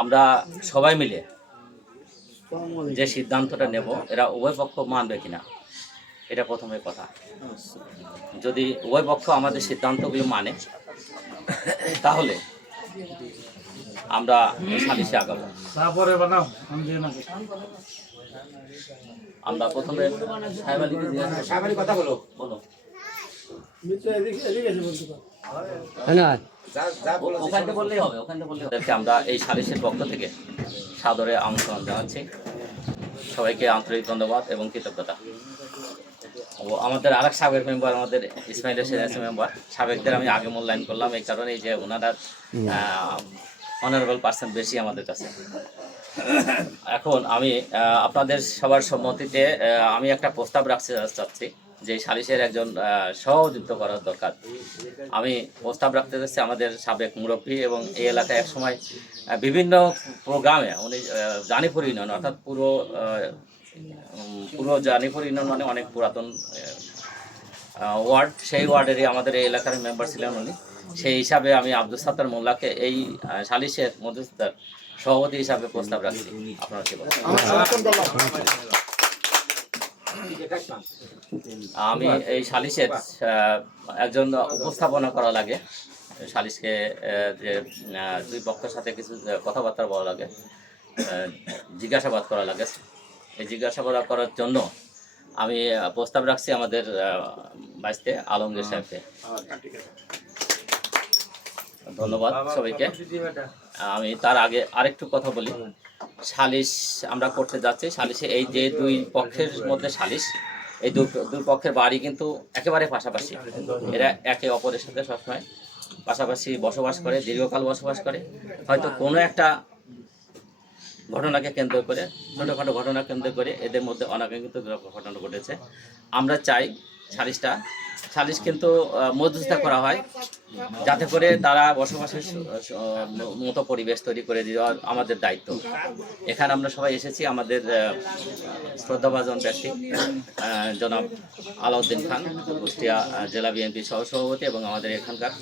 আমরা সবাই মিলে যে সিদ্ধান্তটা নেব এরা উভয় পক্ষ মানবে কিনা এটা প্রথমে কথা। যদি উভয় পক্ষ আমাদের সিদ্ধান্তগুলো মানে তাহলে আমরা সালিশে আগাবো। আমরা প্রথমে সাহেব আলীকে কথা বলো। বলো। ওখানটা বললেই হবে ওখানটা বললেই হবে। আমরা এই সালিশের পক্ষ থেকে সাদরে আমন্ত্রণ জানাচ্ছি। সবাইকে আন্তরিক ধন্যবাদ এবং কৃতজ্ঞতা। ও আমাদের আরেক সাবেক মেম্বার আমাদের ইসমাইল এসে মেম্বার সাবেকদের আমি আগে মূল্যায়ন করলাম এই কারণেই যে ওনারা অনারেবল পার্সেন্ট বেশি আমাদের কাছে। এখন আমি আপনাদের সবার সম্মতিতে আমি একটা প্রস্তাব রাখতে চাচ্ছি। যে সালিশের একজন সহযুক্ত করার দরকার। আমি প্রস্তাব রাখতে চাচ্ছি আমাদের সাবেক মুরব্বী এবং এই এলাকায় একসময় বিভিন্ন প্রোগ্রামে, উনি জানিপুর ইউনিয়ন, অর্থাৎ পুরো পুরো জানিপুর ইউনিয়ন মানে অনেক পুরাতন ওয়ার্ড। সেই ওয়ার্ডেরই আমাদের এই এলাকার মেম্বার ছিলেন উনি। সেই হিসাবে আমি আব্দুল সাত্তার মোল্লাকে এই সালিশের মধ্যস্থার সভাপতি হিসাবে প্রস্তাব রাখছি। আপনারা আমি এই সালিশের একজন উপস্থাপনা করা লাগে। সালিশকে যে দুই পক্ষের সাথে কিছু কথাবার্তা বলা লাগে জিজ্ঞাসাবাদ করা লাগে। এই জিজ্ঞাসাবাদ করার জন্য আমি প্রস্তাব রাখছি আমাদের বাইসতে আলমগীর সাহেবকে। ধন্যবাদ সবাইকে। আমি তার আগে আরেকটু কথা বলি। সালিশ আমরা করতে যাচ্ছি। সালিশে এই যে দুই পক্ষের মধ্যে সালিশ, এই দুই পক্ষের বাড়ি কিন্তু একেবারে পাশাপাশি। এরা একে অপরের সাথে সবসময় পাশাপাশি বসবাস করে, দীর্ঘকাল বসবাস করে। হয়তো কোনো একটা ঘটনাকে কেন্দ্র করে, ছোটোখাটো ঘটনা কেন্দ্র করে এদের মধ্যে অনাকাঙ্ক্ষিত ঘটনা ঘটেছে। আমরা চাই সালিশটা। সালিশ কিন্তু আহ, মধ্যস্থতা করা হয় যাতে করে তারা বসবাসের মতো পরিবেশ তৈরি করে দেওয়া আমাদের দায়িত্ব। এখানে আমরা সবাই এসেছি আমাদের শ্রদ্ধাভাজন ব্যক্তি জনাব আলাউদ্দিন খান কুষ্টিয়া জেলা বিএনপি সহ সভাপতি এবং আমাদের এখানকার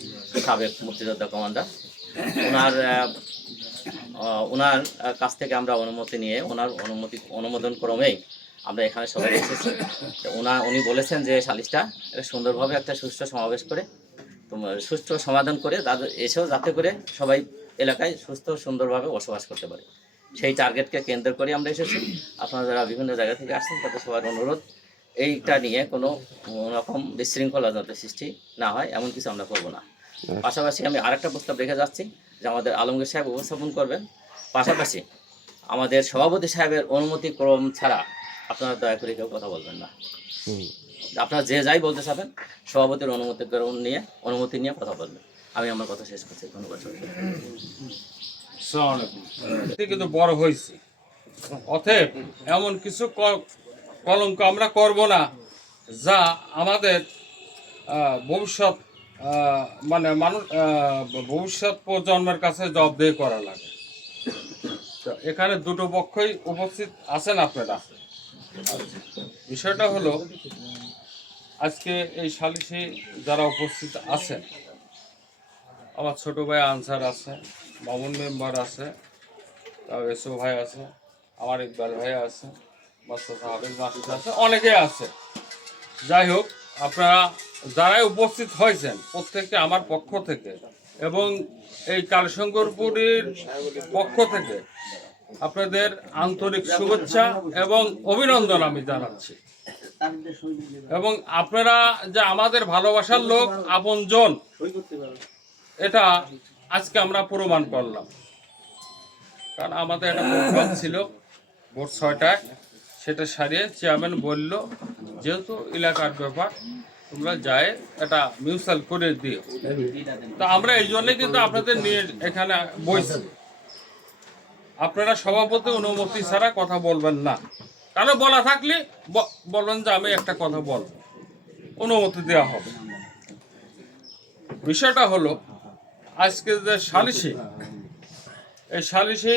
সাবেক মুক্তিযোদ্ধা কমান্ডার। ওনার ওনার কাছ থেকে আমরা অনুমতি নিয়ে ওনার অনুমতি অনুমোদন ক্রমেই আমরা এখানে সবাই এসেছি। ওনা, উনি বলেছেন যে সালিশটা এটা সুন্দরভাবে একটা সুষ্ঠু সমাবেশ করে তোমার সুষ্ঠু সমাধান করে তাদের এসেও যাতে করে সবাই এলাকায় সুস্থ সুন্দরভাবে বসবাস করতে পারে। সেই টার্গেটকে কেন্দ্র করে আমরা এসেছি। আপনারা যারা বিভিন্ন জায়গা থেকে আসছেন তাদের সবার অনুরোধ, এইটা নিয়ে কোনো রকম বিশৃঙ্খলা যাতে সৃষ্টি না হয়, এমন কিছু আমরা করব না। পাশাপাশি আমি আরেকটা প্রস্তাব রেখে যাচ্ছি যে আমাদের আলমগীর সাহেব উপস্থাপন করবেন। পাশাপাশি আমাদের সভাপতি সাহেবের অনুমতি ক্রম ছাড়া আপনারা দয়া করে কেউ কথা বলবেন না। আপনারা যে যাই বলতে চাবেন সভাপতির অনুমতি ক্রম নিয়ে অনুমতি নিয়ে কথা বলবেন। আমি আমার কথা শেষ করছি ধন্যবাদ। কিন্তু বড় হয়েছে। অতএব এমন কিছু কলঙ্ক আমরা করব না যা আমাদের আহ, ভবিষ্যৎ আহ, মানে মানুষ আহ, ভবিষ্যৎ প্রজন্মের কাছে জবাবদেহি করা লাগে। তো এখানে দুটো পক্ষই উপস্থিত আছেন আপনারা। বিষয়টা হলো, আজকে এই সালিশে যারা উপস্থিত আছে আমার ছোট ভাই আনসার আছে, বামুন মেম্বার আছে তাও এসো ভাই আছে, আমার ইকবাল ভাই আছে, মাস্টার সাহাবেদ আছে, অনেকে আছে। যাই হোক, আপনারা যারাই উপস্থিত হয়েছেন, প্রত্যেককে আমার পক্ষ থেকে এবং এই কালশঙ্করপুরীর পক্ষ থেকে আপনাদের আন্তরিক শুভেচ্ছা এবং অভিনন্দন আমি জানাচ্ছি। এবং আপনারা যে আমাদের ভালোবাসার লোক, আপনজন, এটা আজকে আমরা প্রমাণ করলাম। কারণ আমাদের একটা প্রোগ্রাম ছিল, ভোর ছয়টায়। সেটা সারিয়ে চেয়ারম্যান বলল, যেহেতু এলাকার ব্যাপার, তোমরা যায় এটা মিউচুয়াল করে দিও। তো আমরা এই জন্যই কিন্তু আপনাদের নিয়ে এখানে বইছি আপনারা সভাপতি অনুমতি ছাড়া কথা বলবেন না। কারও বলা থাকলে বলবেন যে আমি একটা কথা বলব। অনুমতি দেওয়া হবে। বিষয়টা হলো আজকে যে সালিশি এই সালিশি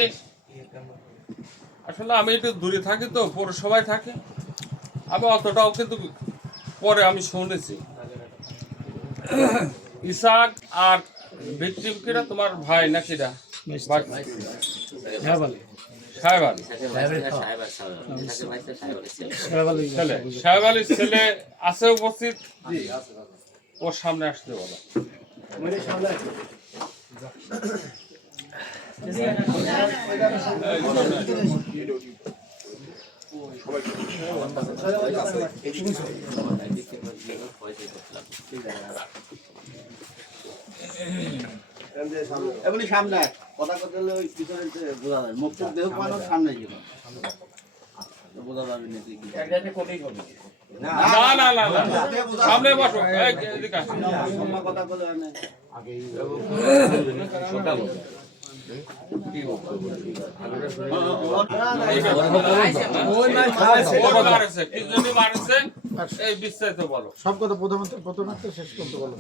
আসলে আমি একটু দূরে থাকি তো পৌরসভায় থাকি। আমি অতটাও কিন্তু পরে আমি শুনেছি। ইসাক আর ভিক্টিম কিরা তোমার ভাই না কিরা বাড়ি বলে সাহেব আলীর ছেলে আছে উপস্থিত? ওর সামনে আসতে বলো। সামনে। কথা কথা হলে ওই পিছনে বোঝা মুখ দেহ সামনে বোঝা যাবে না না, না না সামনে বসো। কথা বলে। সব কথা প্রথমে প্রথমে শেষ করতে বলো।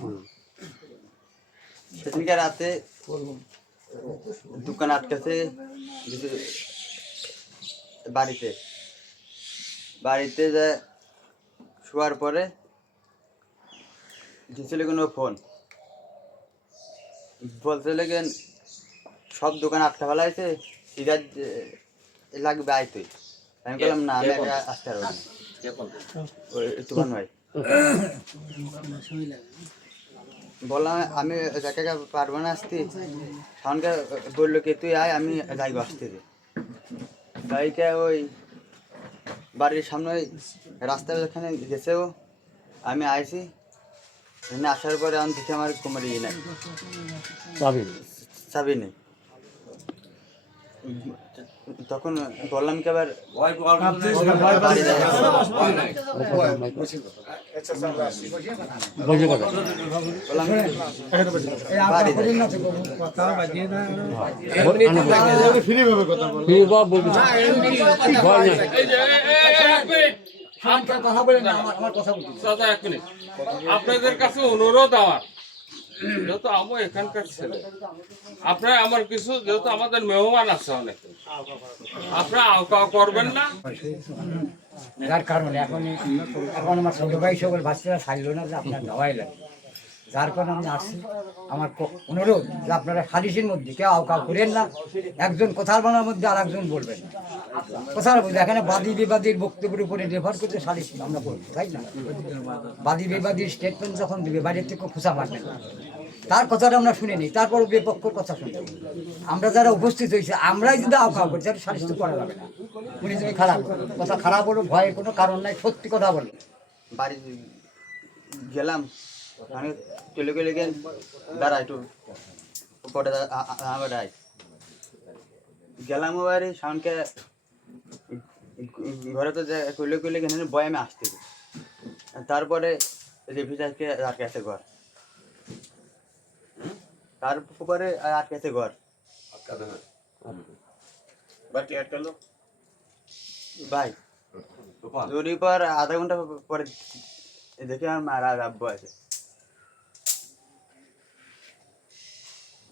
সেদিনকে রাতে দোকান আটকাছে বাড়িতে। বাড়িতে যে শোয়ার পরে দিছিল কোনো ফোন। বলতে লেগেন সব দোকান আটকা ফেলা হয়েছে সিগারেট লাগবে আয় তুই। আমি বললাম না আমি আসতে পারব না। ওই দোকান ভাই। বললাম আমি একা পারব না আসতে শাওনকে বলল কি তুই আয় আমি যাইব আসতে। তাইকে ওই বাড়ির সামনে ওই রাস্তার ওখানে গেছে ও। আমি আইছি। এখানে আসার পরে আমি দেখি আমার কোমরে ইয়ে নাই। চাবি নেই। তখন বললাম কি আবার। আপনাদের কাছে অনুরোধ আমার। যেহেতু আমি এখানকার ছেলে, আপনারা আমার কিছু, যেহেতু আমাদের মেহমান আছে অনেক, আপনারা আওকা করবেন না? যার কারণে এখন এখন আমার ছোট ভাই সকল বাচ্চারা ছাড়লো না যে আপনার দাওয়াই লাগে যার কারণে আমি আসছি। আমার অনুরোধ যে আপনারা সালিসের মধ্যে কেউ আওকাও করেন না, একজন কথার বানার মধ্যে আর একজন বলবেন কথার মধ্যে এখানে বাদী বিবাদীর বক্তব্যের উপরে নির্ভর করতে সালিস আমরা বলব, তাই না? বাদী বিবাদীর স্টেটমেন্ট যখন দিবে বাইরের থেকে খুঁচা মারবেন না। তার কথাটা আমরা শুনে নিই তারপর বিপক্ষের কথা শুনতে আমরা যারা উপস্থিত হয়েছে, আমরাই যদি আওকাও করি, তাহলে সালিশ তো করা যাবে না। উনি তুমি খারাপ কথা খারাপ হলো ভয়ের কোনো কারণ নাই, সত্যি কথা বলো বাড়ি গেলাম আমি চলে গেলে দাঁড়া একটু আমার আয় গেলাম ঘরে তো কইলে কইলে বয়ামে আসতে তারপরে রেফ্রিজারকে আর কাছে ঘর। তারপরে আর কাছে ঘর। আটকালো ভাই পর আধা ঘণ্টা পরে দেখি আমার মারা আব্বু আছে।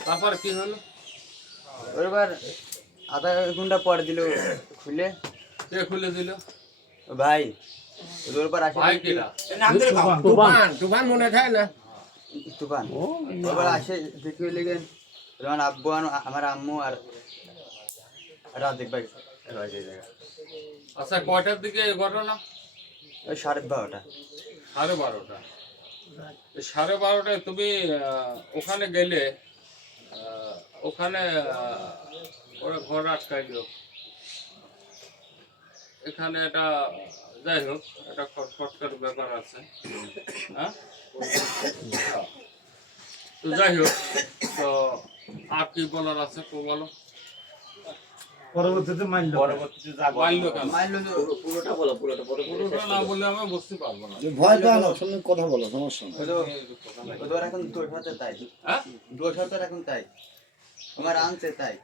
তারপরে কি হলো? ওইবার আধা ঘণ্টা পরে দিল খুলে। কে খুলে দিল? ভাই ওর পর আসে ভাই দেখি কিনা তুফান তুফান। মনে থাকে না? তুফান। আসে দেখি লেগেন তোমার আব্বু আমার আম্মু আর রাজেক ভাই। আচ্ছা কয়টার দিকে ঘটনা? ওই সাড়ে বারোটা। সাড়ে বারোটা। সাড়ে বারোটায় তুমি আহ, ওখানে গেলে ওখানে ওরা ঘর আটকাইল এখানে এটা যাই হোক এটা খটখটকার ব্যাপার আছে। হ্যাঁ? তো যাই হোক, তো আর কি বলার আছে তো বলো? পরবর্তীতে মাইল পরবর্তীতে মাইলো যে পুরোটা বলো পুরোটা পুরো পুরো পুরো না বললে আমি বুঝতে পারব না। ভয় তো আনো শুনে কথা বলো সমস্যা নাই। ওই এখন তোর সাথে তাই। হ্যাঁ? দোষ হতে এখন তাই। আমার আনছে তাই।